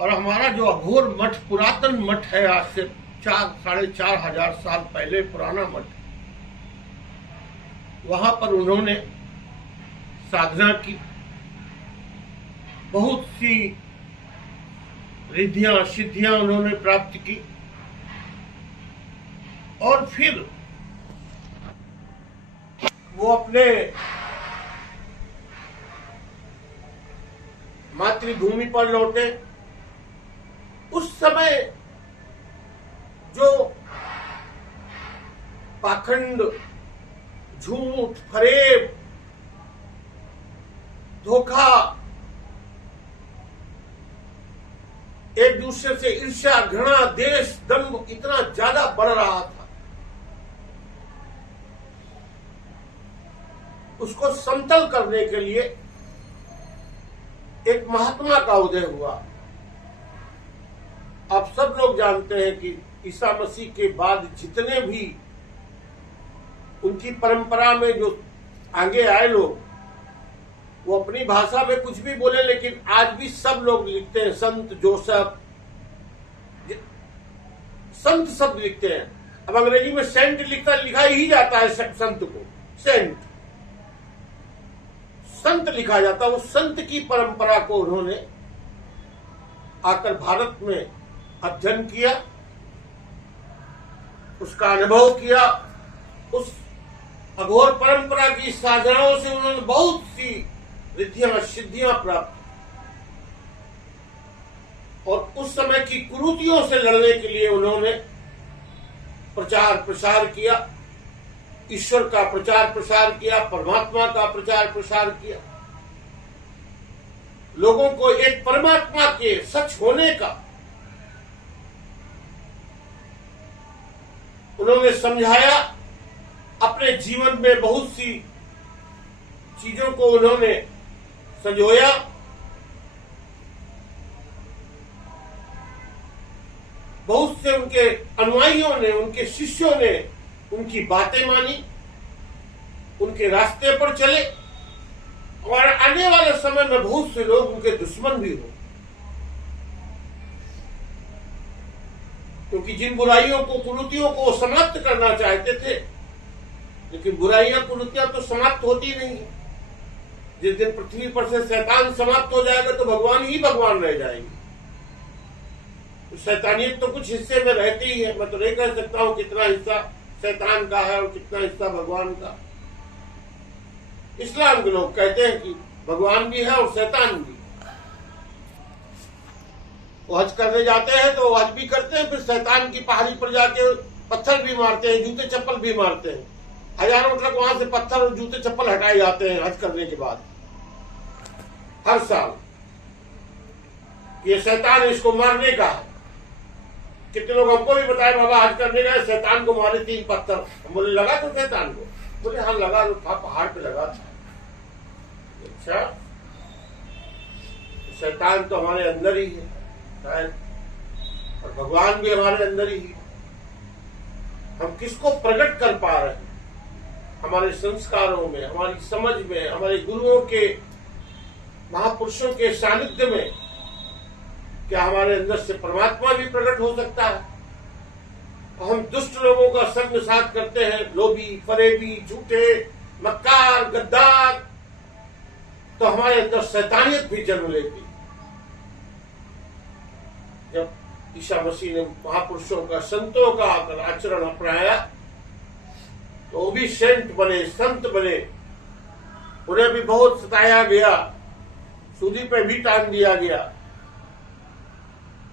और हमारा जो अघोर मठ, पुरातन मठ है, आज से 4,500 साल पहले पुराना मठ, वहां पर उन्होंने साधना की, बहुत सी रिद्धियां सिद्धियां उन्होंने प्राप्त की, और फिर वो अपने मातृभूमि पर लौटे। उस समय जो पाखंड, झूठ, फरेब, धोखा, एक दूसरे से ईर्ष्या, घृणा, देश, दंभ इतना ज्यादा बढ़ रहा था, उसको समतल करने के लिए एक महात्मा का उदय हुआ। आप सब लोग जानते हैं कि ईसा मसीह के बाद जितने भी उनकी परंपरा में जो आगे आए लोग, वो अपनी भाषा में कुछ भी बोले, लेकिन आज भी सब लोग लिखते हैं संत जोसेफ, संत शब्द लिखते हैं। अब अंग्रेजी में सेंट लिखा ही जाता है, संत को सेंट, संत लिखा जाता है। उस संत की परंपरा को उन्होंने आकर भारत में अध्ययन किया, उसका अनुभव किया। उस अघोर परंपरा की साधनाओं से उन्होंने बहुत सी रिद्धियां सिद्धियां प्राप्त, और उस समय की कुरीतियों से लड़ने के लिए उन्होंने प्रचार प्रसार किया, ईश्वर का प्रचार प्रसार किया, परमात्मा का प्रचार प्रसार किया, लोगों को एक परमात्मा के सच होने का उन्होंने समझाया। अपने जीवन में बहुत सी चीजों को उन्होंने संजोया। बहुत से उनके अनुयायियों ने, उनके शिष्यों ने उनकी बातें मानी, उनके रास्ते पर चले, और आने वाले समय में बहुत से लोग उनके दुश्मन भी हो, क्योंकि जिन बुराइयों को, कुरीतियों को समाप्त करना चाहते थे, लेकिन बुराइयां, कुरीतियां तो समाप्त होती नहीं है। जिस दिन पृथ्वी पर से शैतान समाप्त हो जाएगा तो भगवान ही भगवान रह जाएंगे। तो शैतानियत तो कुछ हिस्से में रहती ही है। मैं तो नहीं कह सकता हूं कितना हिस्सा शैतान का है और कितना हिस्सा भगवान का। इस्लाम के लोग कहते हैं कि भगवान भी है और शैतान भी। वो हज करने जाते हैं तो हज भी करते हैं, फिर शैतान की पहाड़ी पर जाके पत्थर भी मारते हैं, जूते चप्पल भी मारते हैं। हजारों ट्रक वहां से पत्थर और जूते चप्पल हटाए जाते हैं हज करने के बाद, हर साल। ये शैतान इसको मारने का है। कितने लोग हमको भी बताए, बाबा हज करने गए, शैतान को मारे 3 पत्थर। हम बोले लगा तो शैतान को? बोले हाँ लगा तो था, पहाड़ पे लगा था। अच्छा, शैतान तो हमारे अंदर ही है शायद, और भगवान भी हमारे अंदर ही है। हम किसको प्रकट कर पा रहे हैं? हमारे संस्कारों में, हमारी समझ में, हमारे गुरुओं के, महापुरुषों के सानिध्य में क्या हमारे अंदर से परमात्मा भी प्रकट हो सकता है? हम दुष्ट लोगों का संग साथ करते हैं, लोभी, फरेबी, झूठे, मक्कार, गद्दार, तो हमारे अंदर शैतानियत भी जन्म लेती। जब ईसा मसीह ने महापुरुषों का, संतों का आचरण अपनाया तो वो भी सेंट बने, संत बने। उन्हें भी बहुत सताया गया, सूली पे भी टांग दिया गया,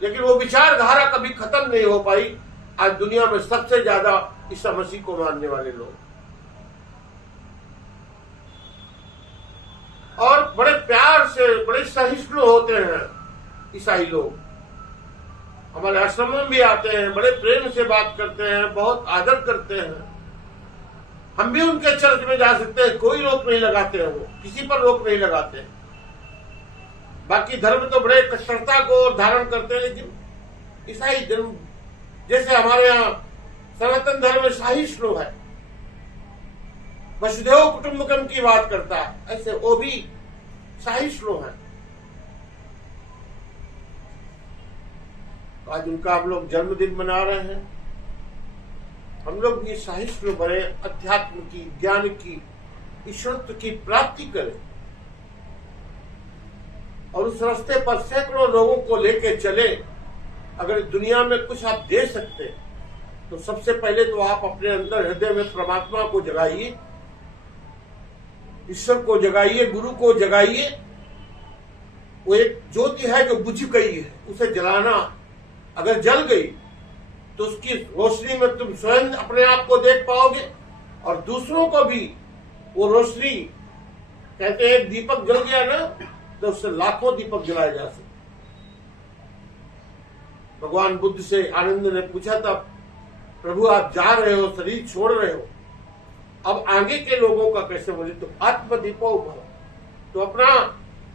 लेकिन वो विचारधारा कभी खत्म नहीं हो पाई। आज दुनिया में सबसे ज्यादा ईसा मसीह को मानने वाले लोग, और बड़े प्यार से, बड़े सहिष्णु होते हैं ईसाई लोग। हमारे आश्रम में भी आते हैं, बड़े प्रेम से बात करते हैं, बहुत आदर करते हैं। हम भी उनके चर्च में जा सकते हैं, कोई रोक नहीं लगाते हैं, वो किसी पर रोक नहीं लगाते हैं। बाकी धर्म तो बड़े कट्टरता को धारण करते हैं, लेकिन ईसाई धर्म, जैसे हमारे यहाँ सनातन धर्म में सहिष्णु है, वसुधैव कुटुंबकम की बात करता है, ऐसे वो भी सहिष्णु है। आज उनका हम लोग जन्मदिन मना रहे हैं। हम लोग भी सहिष्णु बने, अध्यात्म की, ज्ञान की, ईश्वरत्व की प्राप्ति करें और उस रास्ते पर सैकड़ों लोगों को लेके चले। अगर दुनिया में कुछ आप दे सकते तो सबसे पहले तो आप अपने अंदर हृदय में परमात्मा को जगाइए, ईश्वर को जगाइए, गुरु को जगाइए। वो एक ज्योति है जो बुझ गई है, उसे जलाना। अगर जल गई तो उसकी रोशनी में तुम स्वयं अपने आप को देख पाओगे और दूसरों को भी वो रोशनी, कहते हैं दीपक जल गया ना तो उससे लाखों दीपक जलाए जा सकते। भगवान बुद्ध से आनंद ने पूछा था, प्रभु आप जा रहे हो, शरीर छोड़ रहे हो, अब आगे के लोगों का कैसे? बोले तो आत्मदीपो भव, तो अपना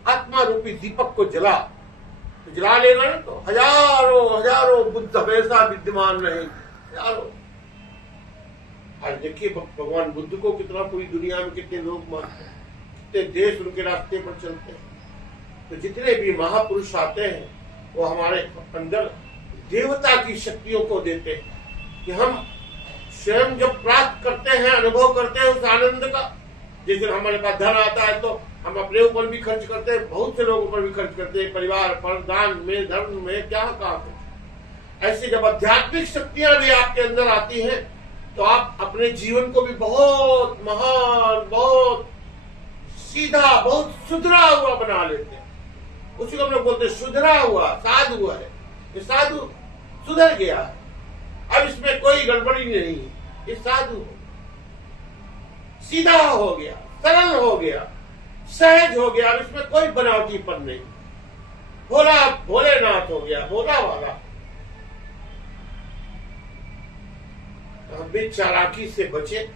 आत्मा रूपी दीपक को जला, तो जला लेगा ना तो हजारों हजारों बुद्ध हमेशा विद्यमान रहे, हजारों। आज देखिए भगवान बुद्ध को कितना पूरी दुनिया में कितने लोग मानते हैं, कितने देश उनके रास्ते पर चलते हैं। तो जितने भी महापुरुष आते हैं वो हमारे अंदर देवता की शक्तियों को देते हैं कि हम स्वयं जब प्राप्त करते हैं, अनुभव करते हैं उस आनंद का। जिस दिन हमारे पास धन आता है तो हम अपने ऊपर भी खर्च करते हैं, बहुत से लोगों पर भी खर्च करते हैं, परिवार पर, दान में, धर्म में, क्या कहा। ऐसे जब आध्यात्मिक शक्तियां भी आपके अंदर आती हैं तो आप अपने जीवन को भी बहुत महान, बहुत सीधा, बहुत सुधरा हुआ बना लेते हैं। उसी को हम लोग बोलते हैं सुधरा हुआ, साधु हुआ है। ये साधु सुधर गया है, अब इसमें कोई गड़बड़ी नहीं है, ये साधु सीधा हो गया, सरल हो गया, सहज हो गया, अब इसमें कोई बनावटीपन नहीं, भोला भोलेनाथ हो गया, भोला वाला। हम भी चालाकी से बचे।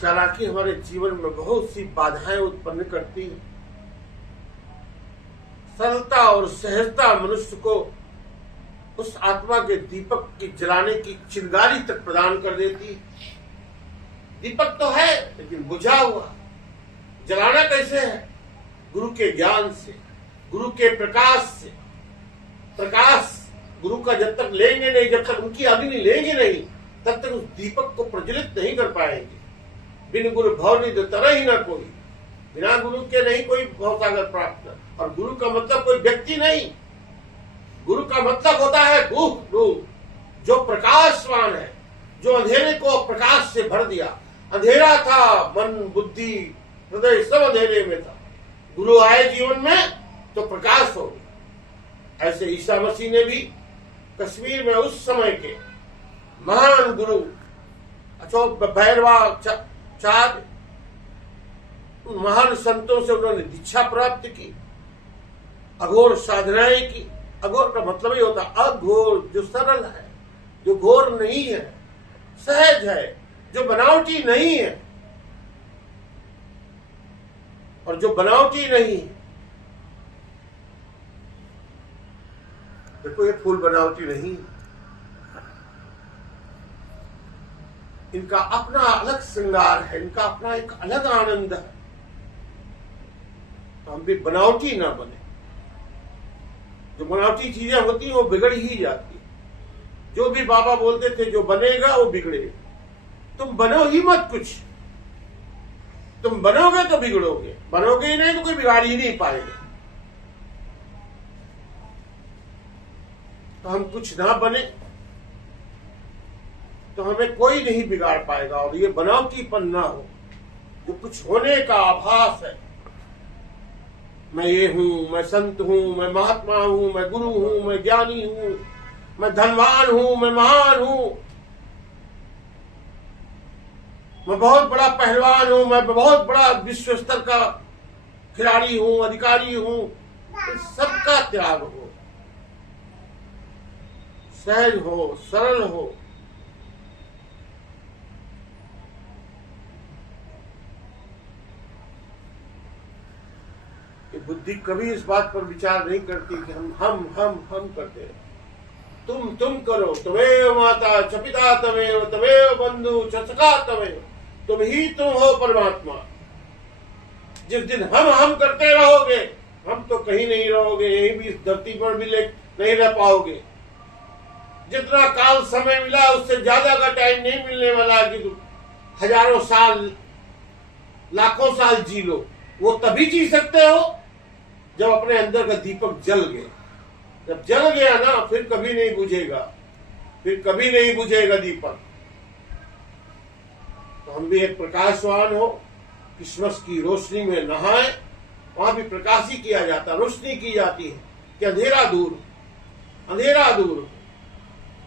चालाकी हमारे जीवन में बहुत सी बाधाएं उत्पन्न करती है। सरलता और सहजता मनुष्य को उस आत्मा के दीपक की जलाने की चिंगारी तक प्रदान कर देती है। दीपक तो है लेकिन बुझा हुआ। जलाना कैसे है? गुरु के ज्ञान से, गुरु के प्रकाश से। प्रकाश गुरु का जब तक लेंगे नहीं, जब तक उनकी अग्नि लेंगे नहीं, तब तक उस दीपक को प्रज्वलित नहीं कर पाएंगे। बिन गुरु भवनिधि तरहि ही न कोई, बिना गुरु के नहीं कोई भवसागर प्राप्त न। और गुरु का मतलब कोई व्यक्ति नहीं, गुरु का मतलब होता है रूप, जो प्रकाशवान है, जो अंधेरे को प्रकाश से भर दिया। अंधेरा था, मन बुद्धि हृदय सब अंधेरे में था, गुरु आए जीवन में तो प्रकाश हो गया। ऐसे ईसा मसीह ने भी कश्मीर में उस समय के महान गुरु अशोक भैरवाचार्य, महान संतों से उन्होंने दीक्षा प्राप्त की, अघोर साधनाएं की। अघोर का मतलब ही होता अघोर, जो सरल है, जो घोर नहीं है, सहज है, जो बनावटी नहीं है। और जो बनावटी नहीं है, देखो ये फूल बनावटी नहीं, इनका अपना अलग श्रृंगार है, इनका अपना एक अलग आनंद है। तो हम भी बनावटी ना बने। जो बनावटी चीजें होती हैं वो बिगड़ ही जाती है। जो भी बाबा बोलते थे जो बनेगा वो बिगड़ेगा। तुम बनो ही मत कुछ, तुम बनोगे तो बिगड़ोगे, बनोगे ही नहीं तो कोई बिगाड़ ही नहीं पाएगा। तो हम कुछ ना बने तो हमें कोई नहीं बिगाड़ पाएगा। और ये बनावटीपन ना हो, जो कुछ होने का आभास है, मैं ये हूं, मैं संत हूं, मैं महात्मा हूं, मैं गुरु हूं, मैं ज्ञानी हूं, मैं धनवान हूं, मैं महान हूं, मैं बहुत बड़ा पहलवान हूं, मैं बहुत बड़ा विश्व स्तर का खिलाड़ी हूं, अधिकारी हूं, सबका त्याग हो, सहज हो, सरल हो। ये बुद्धि कभी इस बात पर विचार नहीं करती कि हम करते हैं। तुम करो, तमेव माता च पिता तमेव, तमेव बंधु च सखा तमेव, तुम ही तुम हो परमात्मा। जिस दिन हम करते रहोगे हम तो कहीं नहीं रहोगे, यहीं भी इस धरती पर भी नहीं रह पाओगे। जितना काल समय मिला उससे ज्यादा का टाइम नहीं मिलने वाला कि तुम हजारों साल लाखों साल जी लो। वो तभी जी सकते हो जब अपने अंदर का दीपक जल गया। जब जल गया ना फिर कभी नहीं बुझेगा, फिर कभी नहीं बुझेगा दीपक। तो हम भी एक प्रकाशवान हो, क्रिसमस की रोशनी में नहाए। वहां भी प्रकाश ही किया जाता, रोशनी की जाती है कि अंधेरा दूर, अंधेरा दूर।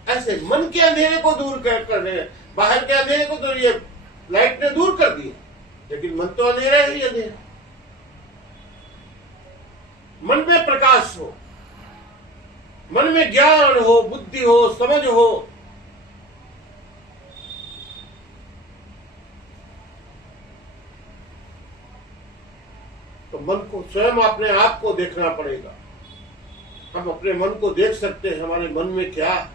ऐसे मन के अंधेरे को दूर कर रहे हैं। बाहर के अंधेरे को तो ये लाइट ने दूर कर दिया, लेकिन मन तो अंधेरा ही अंधेरा। मन में प्रकाश हो, मन में ज्ञान हो, बुद्धि हो, समझ हो। तो मन को स्वयं अपने आप को देखना पड़ेगा। हम अपने मन को देख सकते हैं, हमारे मन में क्या है।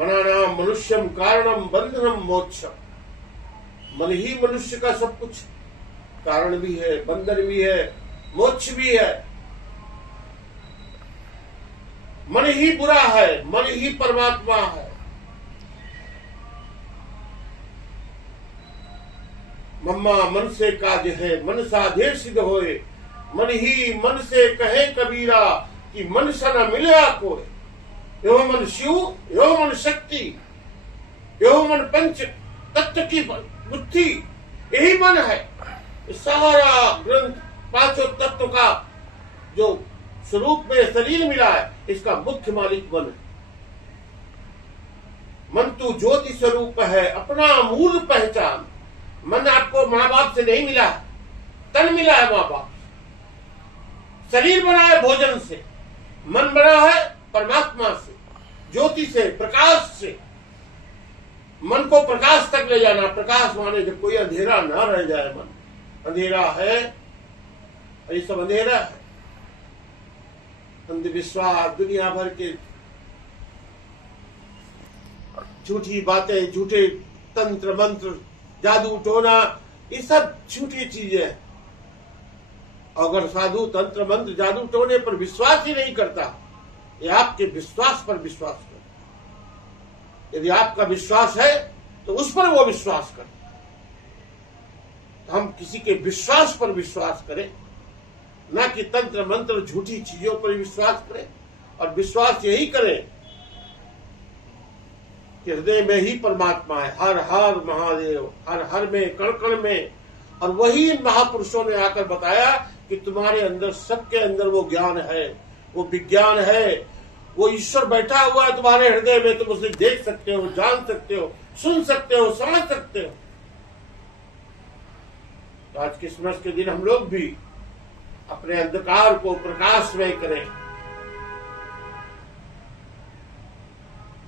मनानाम मनुष्यम कारणम बंधनम मोक्षम। मन ही मनुष्य का सब कुछ कारण भी है, बंधन भी है, मोक्ष भी है। मन ही बुरा है, मन ही परमात्मा है। मम्मा मन से काज है, मन साधे सिद्ध होए। मन ही मन से कहे कबीरा कि मन सा न मिलया कोई। यो मन शिव, यो मन शक्ति, यो मन पंच तत्व की बुद्धि, यही मन है। सारा ग्रंथ पांचों तत्व का जो स्वरूप में शरीर मिला है, इसका मुख्य मालिक मन है। मन तो ज्योति स्वरूप है, अपना मूल पहचान। मन आपको माँ बाप से नहीं मिला, तन मिला है माँ बाप। शरीर बना है भोजन से, मन बना है परमात्मा से, ज्योति से, प्रकाश से। मन को प्रकाश तक ले जाना। प्रकाश माने जब कोई अंधेरा ना रह जाए। मन अंधेरा है, ये सब अंधेरा है। अंधविश्वास, दुनिया भर के झूठी बातें, झूठे तंत्र मंत्र, जादू टोना, ये सब झूठी चीजें हैं। अगर साधु तंत्र मंत्र जादू टोने पर विश्वास ही नहीं करता, ये आपके विश्वास पर विश्वास कर। यदि आपका विश्वास है तो उस पर वो विश्वास करे। तो हम किसी के विश्वास पर विश्वास करें, ना कि तंत्र मंत्र झूठी चीजों पर विश्वास करें। और विश्वास यही करें कि हृदय में ही परमात्मा है। हर हर महादेव, हर हर में, कण कण में। और वही इन महापुरुषों ने आकर बताया कि तुम्हारे अंदर, सबके अंदर वो ज्ञान है, वो विज्ञान है, वो ईश्वर बैठा हुआ है तुम्हारे हृदय में। तुम उसे देख सकते हो, जान सकते हो, सुन सकते हो, समझ सकते हो। तो आज क्रिसमस के दिन हम लोग भी अपने अंधकार को प्रकाशमय करें।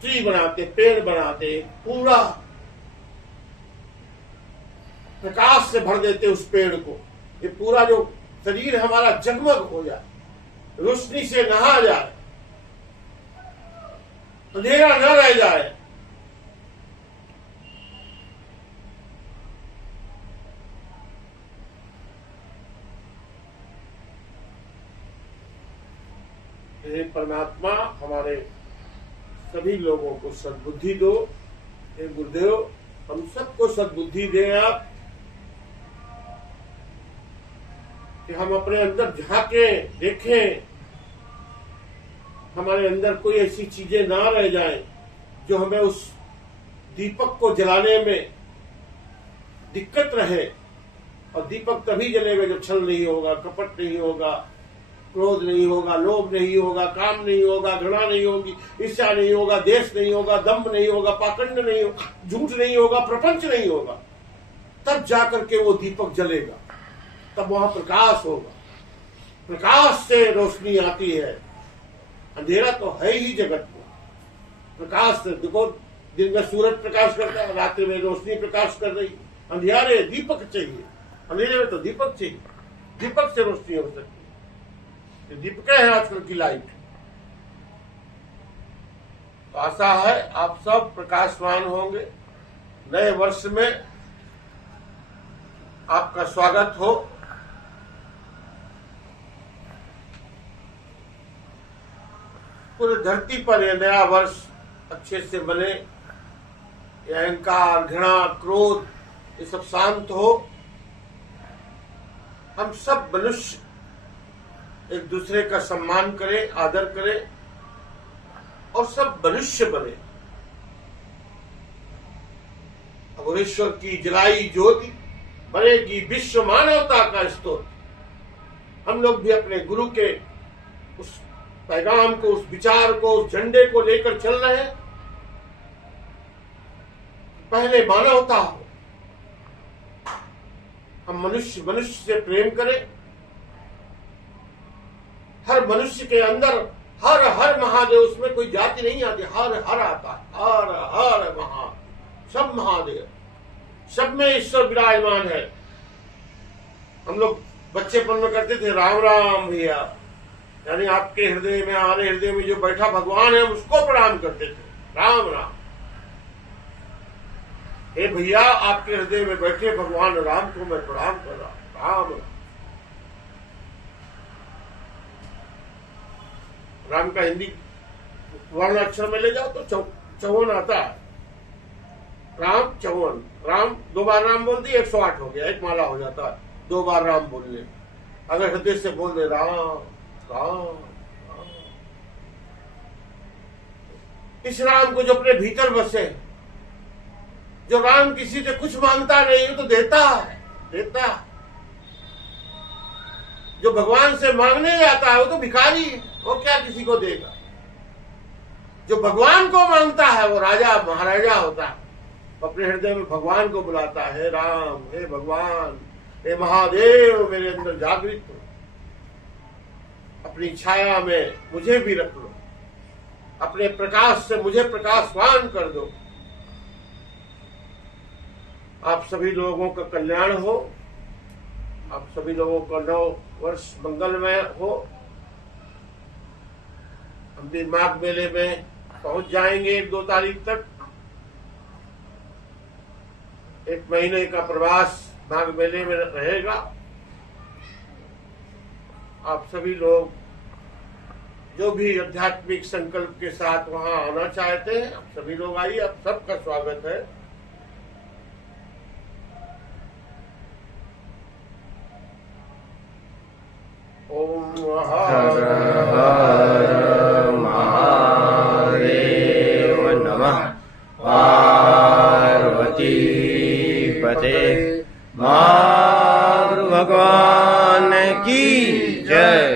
ट्री बनाते, पेड़ बनाते, पूरा प्रकाश से भर देते उस पेड़ को। ये पूरा जो शरीर हमारा जगमग हो जाए, रोशनी से नहा जाए, अंधेरा न रह जाए। हे परमात्मा, हमारे सभी लोगों को सद्बुद्धि दो। हे गुरुदेव, हम सबको सद्बुद्धि दें आप, कि हम अपने अंदर झांकें, देखें, हमारे अंदर कोई ऐसी चीजें ना रह जाएं जो हमें उस दीपक को जलाने में दिक्कत रहे। और दीपक तभी जलेगा जब छल नहीं होगा, कपट नहीं होगा, क्रोध नहीं होगा, लोभ नहीं होगा, काम नहीं होगा, घृणा नहीं होगी, ईर्ष्या नहीं होगा, देश नहीं होगा, दम्भ नहीं होगा, पाखंड नहीं होगा, झूठ नहीं होगा, प्रपंच नहीं होगा। तब जाकर के वो दीपक जलेगा, तब वहां प्रकाश होगा। प्रकाश से रोशनी आती है। अंधेरा तो है ही जगत में। प्रकाश से देखो, दिन में सूरज प्रकाश करता है, रात्रि में रोशनी प्रकाश कर रही। अंधेरे दीपक चाहिए, अंधेरे में तो दीपक चाहिए। दीपक से रोशनी हो सकती है। दीपक है आजकल की लाइट। तो आशा है आप सब प्रकाशवान होंगे। नए वर्ष में आपका स्वागत हो। पूरे धरती पर यह नया वर्ष अच्छे से बने, ये अहंकार, घृणा, क्रोध ये सब शांत हो। हम सब मनुष्य एक दूसरे का सम्मान करें, आदर करें और सब मनुष्य बने। अब ईश्वर की जलाई ज्योति बनेगी विश्व मानवता का स्तोत्र। हम लोग भी अपने गुरु के उस पैगाम को, उस विचार को, उस झंडे को लेकर चल रहे हैं। पहले मानवता हो, हम मनुष्य मनुष्य से प्रेम करें। हर मनुष्य के अंदर हर हर महादेव, उसमें कोई जाति नहीं आती, हर हर आता है, हर हर महा, सब महादेव, सब में ईश्वर विराजमान है। हम लोग बच्चेपन में करते थे राम राम भैया, यानी आपके हृदय में, हमारे हृदय में जो बैठा भगवान है उसको प्रणाम करते थे, राम राम। हे भैया, आपके हृदय में बैठे भगवान राम को मैं प्रणाम कर रहा हूं, राम राम। राम का हिंदी वर्ण अक्षर में ले जाओ तो चौवन आता है, राम चौवन। राम 2 बार राम बोल दिए 108 हो गया, एक माला हो जाता है 2 बार राम बोलने। अगर हृदय से बोल दे राम राम राम, इस राम को जो अपने भीतर बसे, जो राम किसी से कुछ मांगता नहीं है तो देता है, देता है। जो भगवान से मांगने जाता है वो तो भिखारी है, वो क्या किसी को देगा। जो भगवान को मांगता है वो राजा महाराजा होता है, अपने हृदय में भगवान को बुलाता है, राम, हे भगवान, हे महादेव, मेरे अंदर जागृत हो, अपनी छाया में मुझे भी रख लो, अपने प्रकाश से मुझे प्रकाशवान कर दो। आप सभी लोगों का कल्याण हो, आप सभी लोगों का नव वर्ष मंगलमय हो। हम भी माघ मेले में पहुंच जाएंगे 1-2 तारीख तक। 1 महीने का प्रवास माघ मेले में रहेगा। आप सभी लोग जो भी आध्यात्मिक संकल्प के साथ वहां आना चाहते हैं, आप सभी लोग आइए, आप सबका स्वागत है। ओम हर हर महादेव नमः। पार्वती पते मार भगवान की जय।